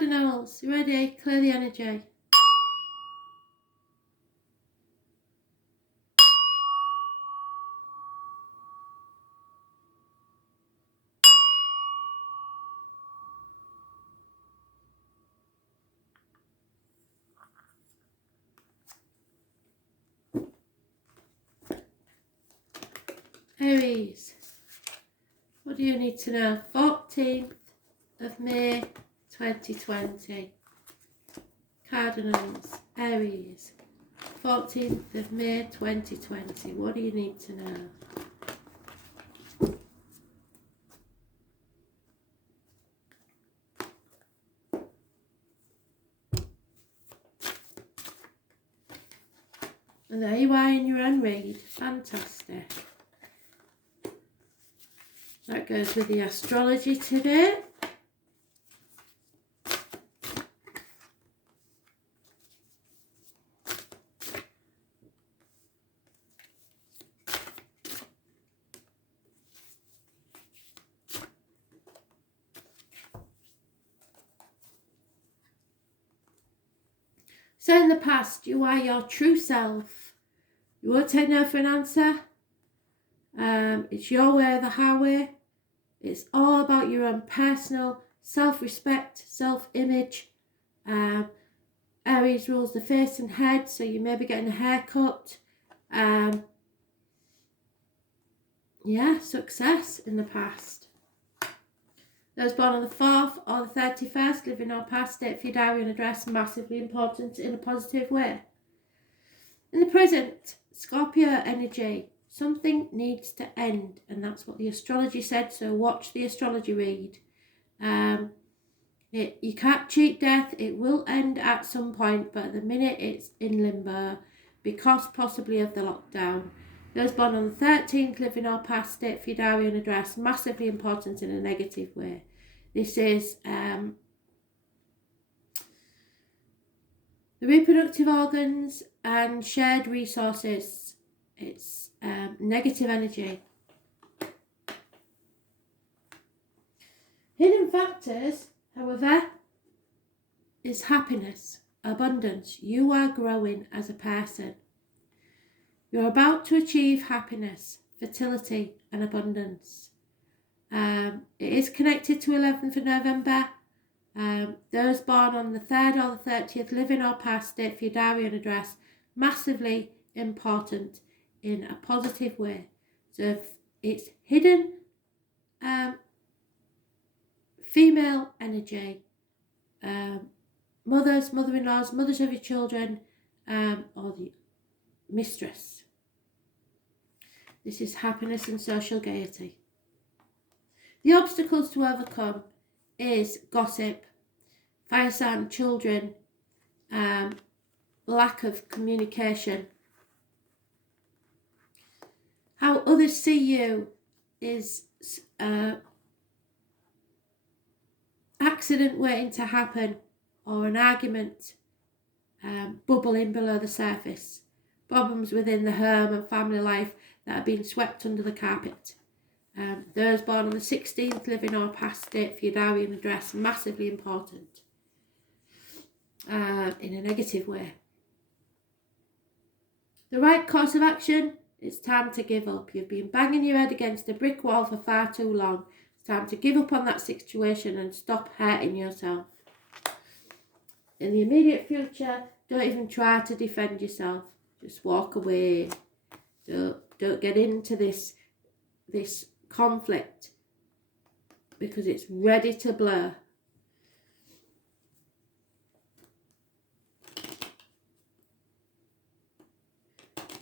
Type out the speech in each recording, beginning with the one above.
Cardinals, you ready? Clear the energy. Aries, what do you need to know? 14th of May 2020. Cardinals, Aries, 14th of May 2020. What do you need to know? And there you are in your own read. Fantastic. That goes with the astrology today. So in the past, you are your true self. You won't take no for an answer. It's your way or the highway. It's all about your own personal self-respect, self-image. Aries rules the face and head, so you may be getting a haircut. Yeah, success in the past. Those born on the 4th or the 31st, living or past, date for your diary and address, massively important in a positive way. In the present, Scorpio energy, something needs to end, and that's what the astrology said, so watch the astrology read. You can't cheat death. It will end at some point, but at the minute it's in limbo because possibly of the lockdown. Those born on the 13th, living or past, date for your diary and address, massively important in a negative way. This is the reproductive organs and shared resources. It's negative energy. Hidden factors, however, is happiness, abundance. You are growing as a person. You're about to achieve happiness, fertility and abundance. It is connected to 11th of November. Those born on the 3rd or the 30th, living or past, date for your diary and address, massively important in a positive way. So if it's hidden female energy, mothers, mother-in-laws, mothers of your children, or the mistress. This is happiness and social gaiety. The obstacles to overcome is gossip, fire sign children, lack of communication. How others see you is accident waiting to happen, or an argument bubbling below the surface. Problems within the home and family life that are being swept under the carpet. Those born on the 16th, living or past, date for your diary and address, massively important in a negative way. The right course of action, it's time to give up. You've been banging your head against a brick wall for far too long. It's time to give up on that situation and stop hurting yourself. In the immediate future, don't even try to defend yourself. Just walk away. Don't get into this conflict because it's ready to blow.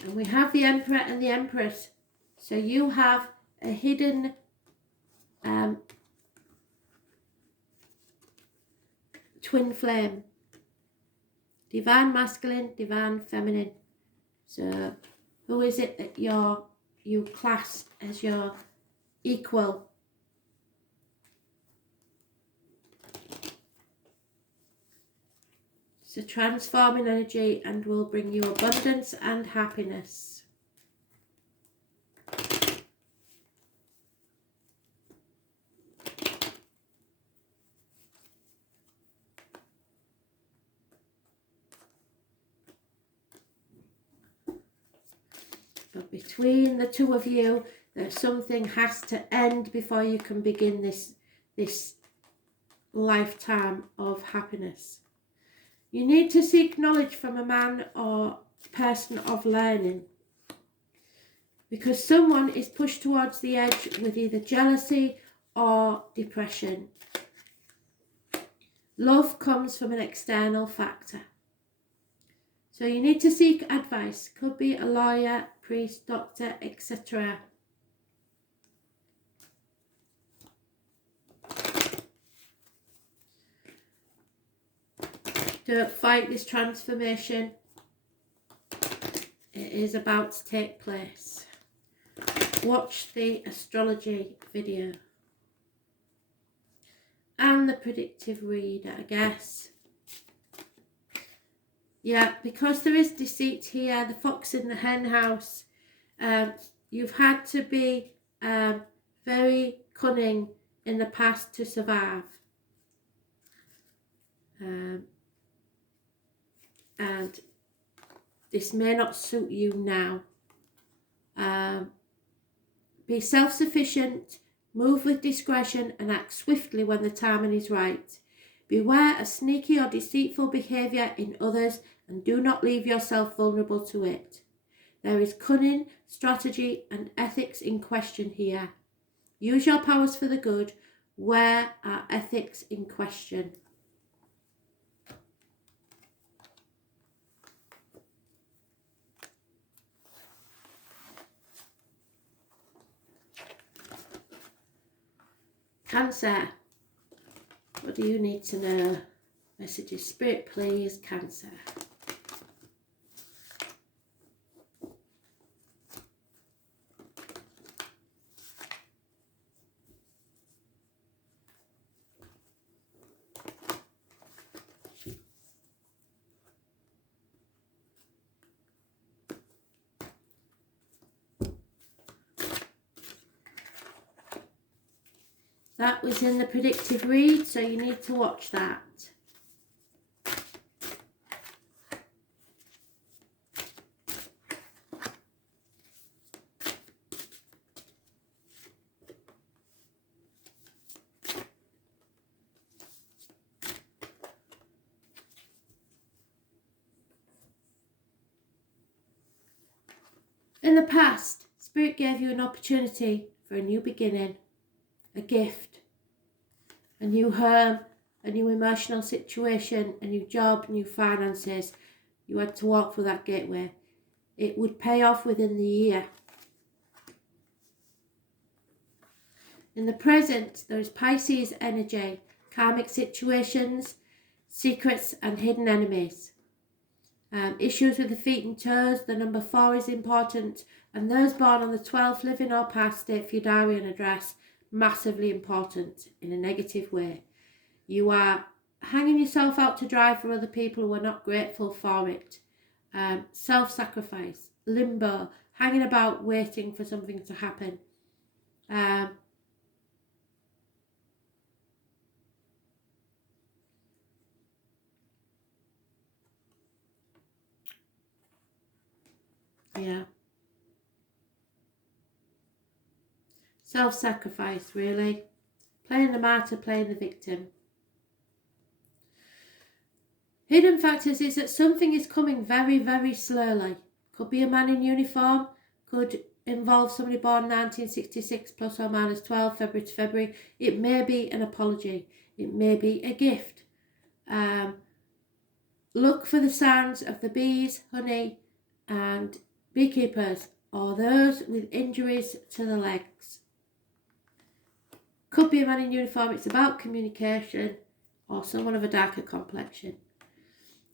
And we have the Emperor and the Empress. So you have a hidden twin flame. Divine masculine, divine feminine. So who is it that you class as your equal? So transforming energy and will bring you abundance and happiness. So between the two of you, there's something has to end before you can begin this lifetime of happiness. You need to seek knowledge from a man or person of learning, because someone is pushed towards the edge with either jealousy or depression. Love comes from an external factor. So you need to seek advice. Could be a lawyer, priest, doctor, etc. Don't fight this transformation. It is about to take place. Watch the astrology video. And the predictive reader, I guess. Yeah, because there is deceit here, the fox in the hen house, you've had to be very cunning in the past to survive. And this may not suit you now. Be self-sufficient, move with discretion and act swiftly when the timing is right. Beware of sneaky or deceitful behaviour in others and do not leave yourself vulnerable to it. There is cunning, strategy and ethics in question here. Use your powers for the good. Where are ethics in question? Cancer. What do you need to know? Messages, Spirit, please, Cancer. That was in the predictive read, so you need to watch that. In the past, Spirit gave you an opportunity for a new beginning, a gift, a new home, a new emotional situation, a new job, new finances. You had to walk through that gateway. It would pay off within the year. In the present, there is Pisces energy, karmic situations, secrets and hidden enemies. Issues with the feet and toes, the number 4 is important, and those born on the 12th, living or past, state for your diary and address, massively important in a negative way. You are hanging yourself out to dry for other people who are not grateful for it. Self-sacrifice, limbo, hanging about waiting for something to happen. Yeah. Self-sacrifice, really. Playing the martyr, playing the victim. Hidden factors is that something is coming very, very slowly. Could be a man in uniform. Could involve somebody born 1966 plus or minus 12, February to February. It may be an apology. It may be a gift. Look for the signs of the bees, honey and beekeepers, or those with injuries to the legs. Could be a man in uniform. It's about communication or someone of a darker complexion.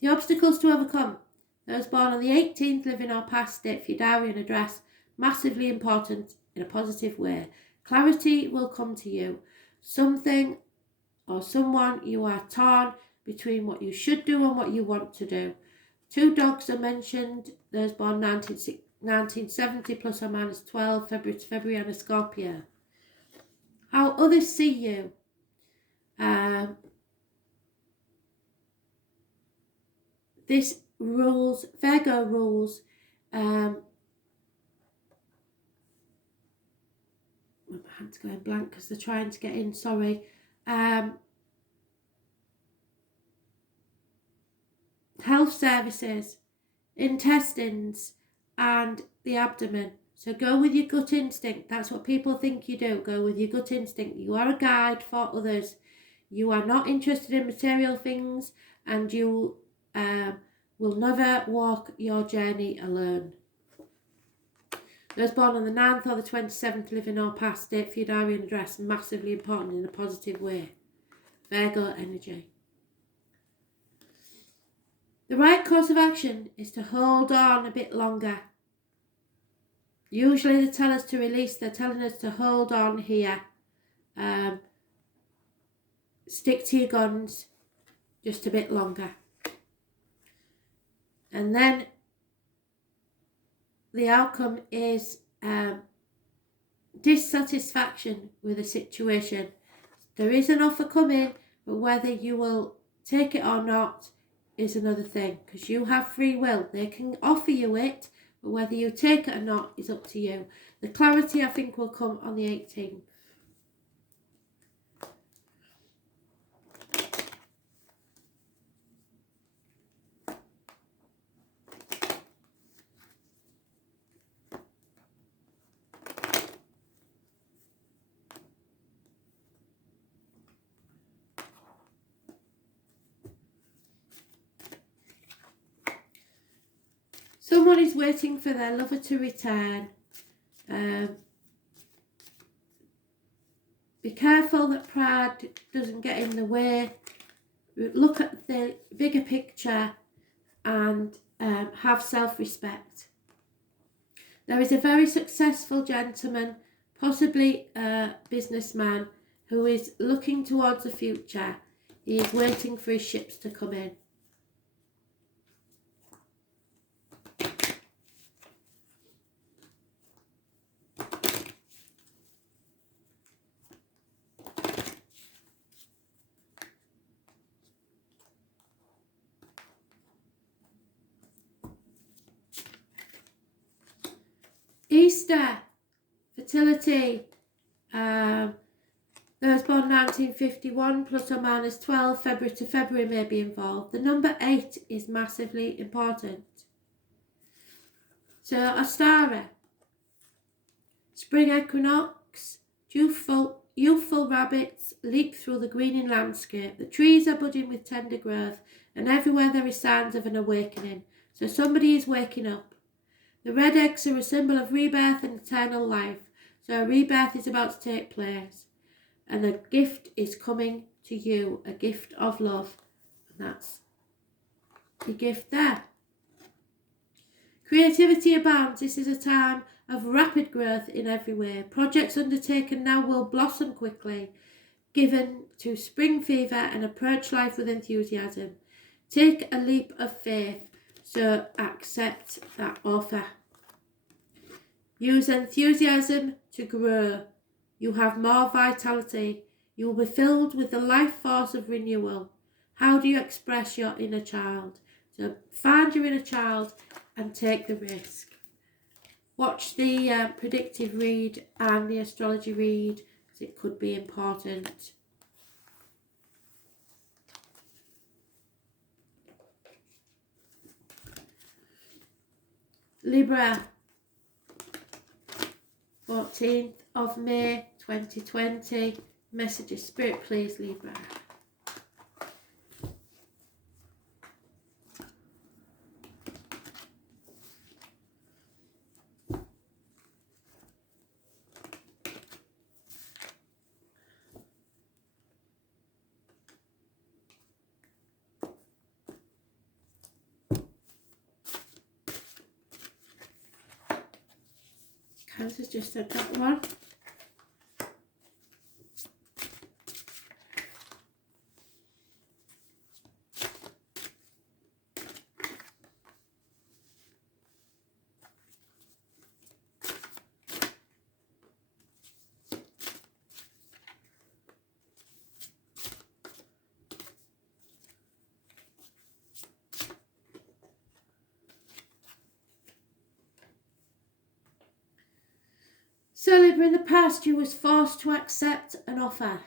The obstacles to overcome. Those born on the 18th, living or past, date for your diary and address, massively important in a positive way. Clarity will come to you. Something or someone you are torn between what you should do and what you want to do. 2 dogs are mentioned. Those born 1970 plus or minus 12, February to February, and a Scorpio. How others see you. This rules, Virgo rules, It's going blank because they're trying to get in, sorry. Health services, intestines, and the abdomen. So go with your gut instinct. That's what people think you do. Go with your gut instinct. You are a guide for others. You are not interested in material things, and you will never walk your journey alone. Those born on the 9th or the 27th, living or past, date for your diary and address, massively important in a positive way. Virgo energy. The right course of action is to hold on a bit longer. Usually they tell us to release, they're telling us to hold on here. Stick to your guns just a bit longer. And then the outcome is dissatisfaction with a situation. There is an offer coming, but whether you will take it or not is another thing, because you have free will. They can offer you it, but whether you take it or not is up to you. The clarity, I think, will come on the 18th. Someone is waiting for their lover to return. Be careful that pride doesn't get in the way. Look at the bigger picture and have self-respect. There is a very successful gentleman, possibly a businessman, who is looking towards the future. He is waiting for his ships to come in. Easter, fertility, those born 1951 plus or minus 12, February to February may be involved. The number 8 is massively important. So Astara, spring equinox, youthful rabbits leap through the greening landscape. The trees are budding with tender growth, and everywhere there is signs of an awakening. So somebody is waking up. The red eggs are a symbol of rebirth and eternal life. So a rebirth is about to take place. And a gift is coming to you, a gift of love. And that's the gift there. Creativity abounds. This is a time of rapid growth in every way. Projects undertaken now will blossom quickly, given to spring fever, and approach life with enthusiasm. Take a leap of faith. So accept that offer. Use enthusiasm to grow. You have more vitality. You will be filled with the life force of renewal. How do you express your inner child? So find your inner child and take the risk. Watch the predictive read and the astrology read, as it could be important. Libra, 14th of May 2020. Messages, Spirit, please, Libra. Cancer's just said that one. So So Libra, in the past you was forced to accept an offer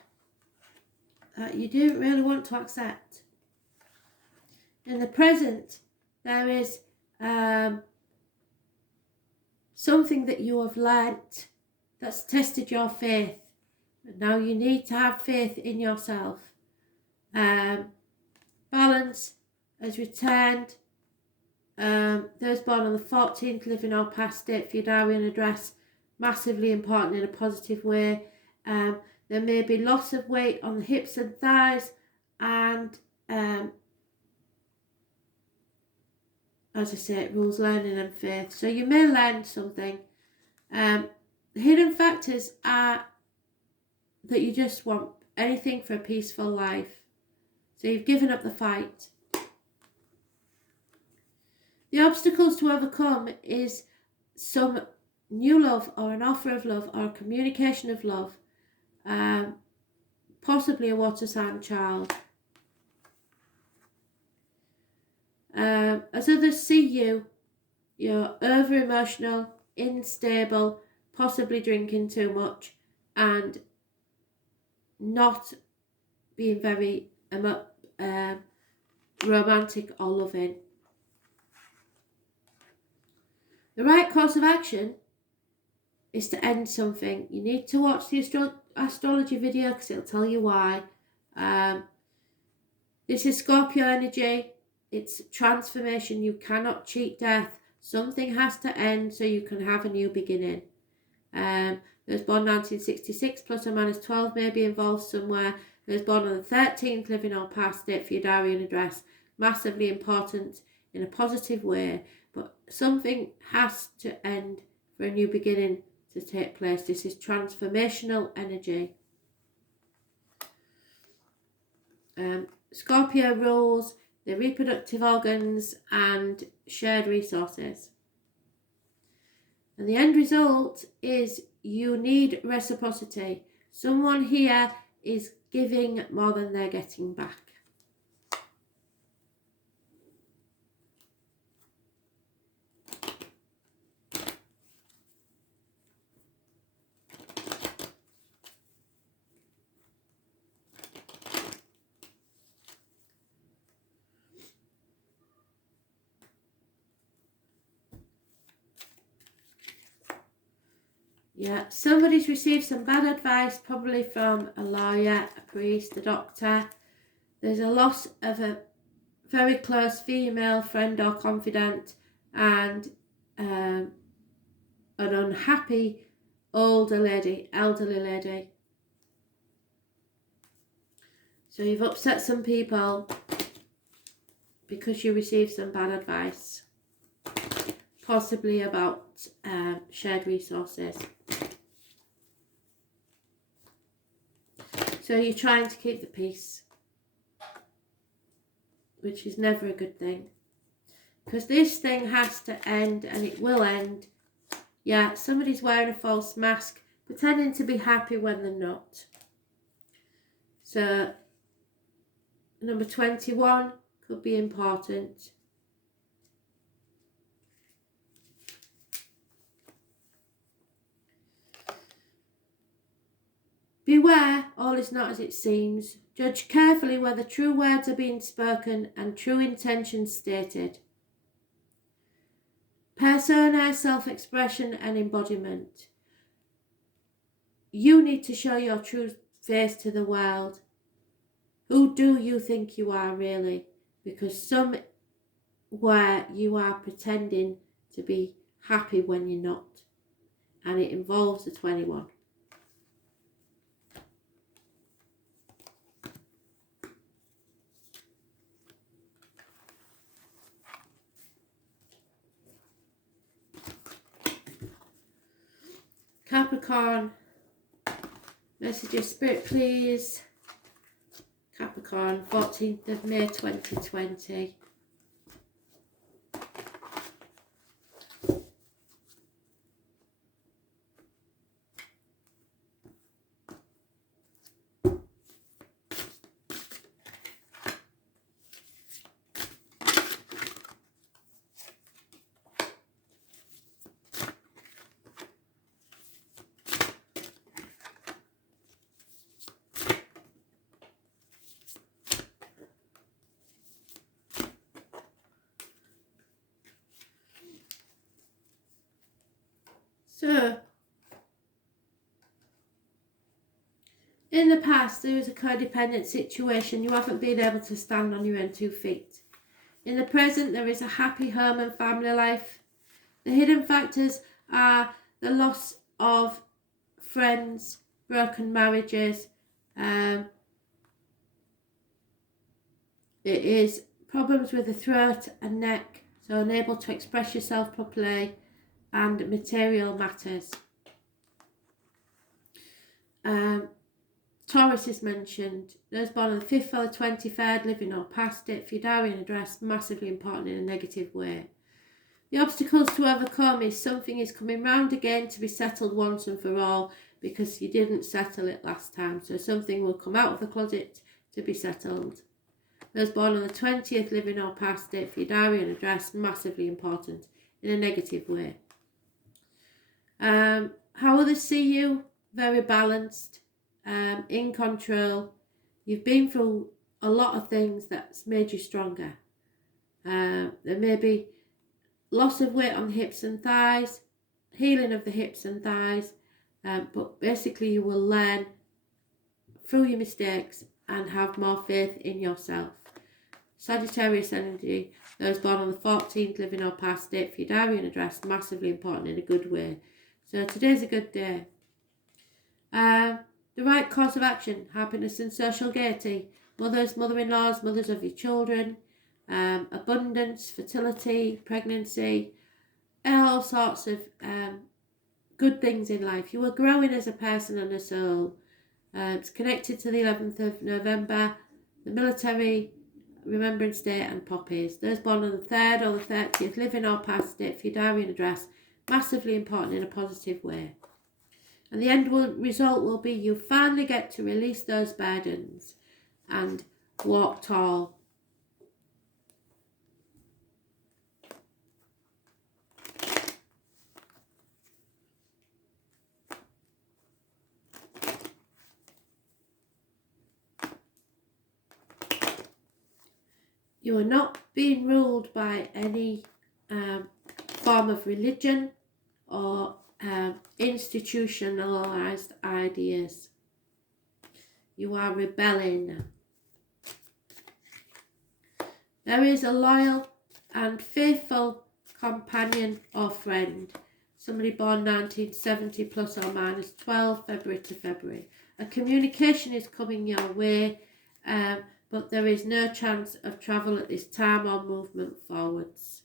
that you didn't really want to accept. In the present, there is something that you have learnt that's tested your faith. Now you need to have faith in yourself. Balance has returned. Those born on the 14th, living or past date for your diary and address, massively important in a positive way. There may be loss of weight on the hips and thighs, and as I say, it rules learning and faith. So you may learn something. The hidden factors are that you just want anything for a peaceful life. So you've given up the fight. The obstacles to overcome is some new love or an offer of love or a communication of love. Possibly a water sign child. As others see you, you're over emotional, unstable, possibly drinking too much, and not being very romantic or loving. The right course of action is to end something. You need to watch the astrology video because it'll tell you why. This is Scorpio energy. It's transformation. You cannot cheat death. Something has to end so you can have a new beginning. Those born 1966 plus or minus 12 may be involved somewhere. Those born on the 13th, living or past date for your diary and address, massively important in a positive way. But something has to end for a new beginning to take place. This is transformational energy. Scorpio rules the reproductive organs and shared resources. And the end result is you need reciprocity. Someone here is giving more than they're getting back. Yeah, somebody's received some bad advice, probably from a lawyer, a priest, a doctor. There's a loss of a very close female friend or confidant, and an unhappy elderly lady. So you've upset some people because you received some bad advice, possibly about shared resources. So you're trying to keep the peace, which is never a good thing. Because this thing has to end, and it will end. Yeah, somebody's wearing a false mask, pretending to be happy when they're not. So, number 21 could be important. Beware, all is not as it seems. Judge carefully whether true words are being spoken and true intentions stated. Persona, self-expression and embodiment. You need to show your true face to the world. Who do you think you are really? Because somewhere you are pretending to be happy when you're not. And it involves the 21. Capricorn, messages, Spirit please. Capricorn, 14th of May 2020. So, in the past, there was a codependent situation. You haven't been able to stand on your own 2 feet. In the present, there is a happy home and family life. The hidden factors are the loss of friends, broken marriages. It is problems with the throat and neck, so unable to express yourself properly, and material matters. Taurus is mentioned. Those born on the 5th or the 23rd, living or past it. For your diary and address, massively important in a negative way. The obstacles to overcome is something is coming round again to be settled once and for all, because you didn't settle it last time. So something will come out of the closet to be settled. Those born on the 20th, living or past it. For your diary and address, massively important in a negative way. How others see you, very balanced. In control. You've been through a lot of things that's made you stronger. There may be loss of weight on the hips and thighs, healing of the hips and thighs, but basically you will learn through your mistakes and have more faith in yourself. Sagittarius energy, those born on the 14th, living or past it. For your diary and address, massively important in a good way. So today's a good day. The right course of action, happiness and social gaiety, mothers, mother-in-laws, mothers of your children, abundance, fertility, pregnancy, all sorts of good things in life. You are growing as a person and a soul. It's connected to the 11th of November, the military, Remembrance Day and poppies. Those born on the 3rd or the 30th, living or past it. For your diary and address, massively important in a positive way. And the end result will be you finally get to release those burdens and walk tall. You are not being ruled by any form of religion or institutionalized ideas. You are rebelling. There is a loyal and faithful companion or friend. Somebody born 1970 plus or minus 12 February to February. A communication is coming your way, but there is no chance of travel at this time or movement forwards.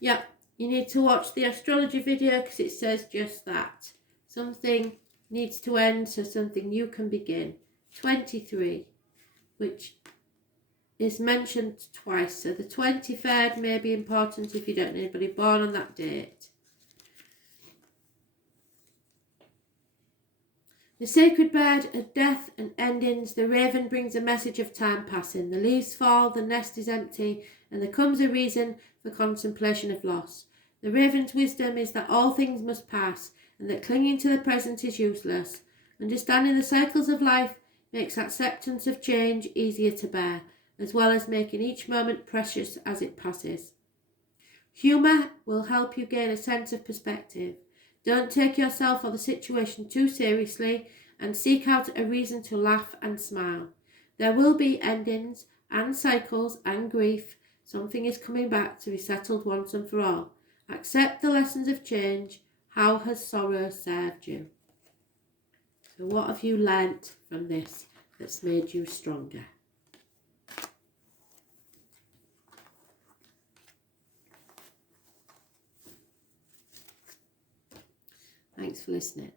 Yeah, you need to watch the astrology video because it says just that. Something needs to end so something new can begin. 23, which is mentioned twice. So the 23rd may be important if you don't know anybody born on that date. The sacred bird of death and endings, the raven brings a message of time passing. The leaves fall, the nest is empty, and there comes a reason for contemplation of loss. The raven's wisdom is that all things must pass, and that clinging to the present is useless. Understanding the cycles of life makes acceptance of change easier to bear, as well as making each moment precious as it passes. Humour will help you gain a sense of perspective. Don't take yourself or the situation too seriously and seek out a reason to laugh and smile. There will be endings and cycles and grief. Something is coming back to be settled once and for all. Accept the lessons of change. How has sorrow served you? So what have you learnt from this that's made you stronger? Thanks for listening.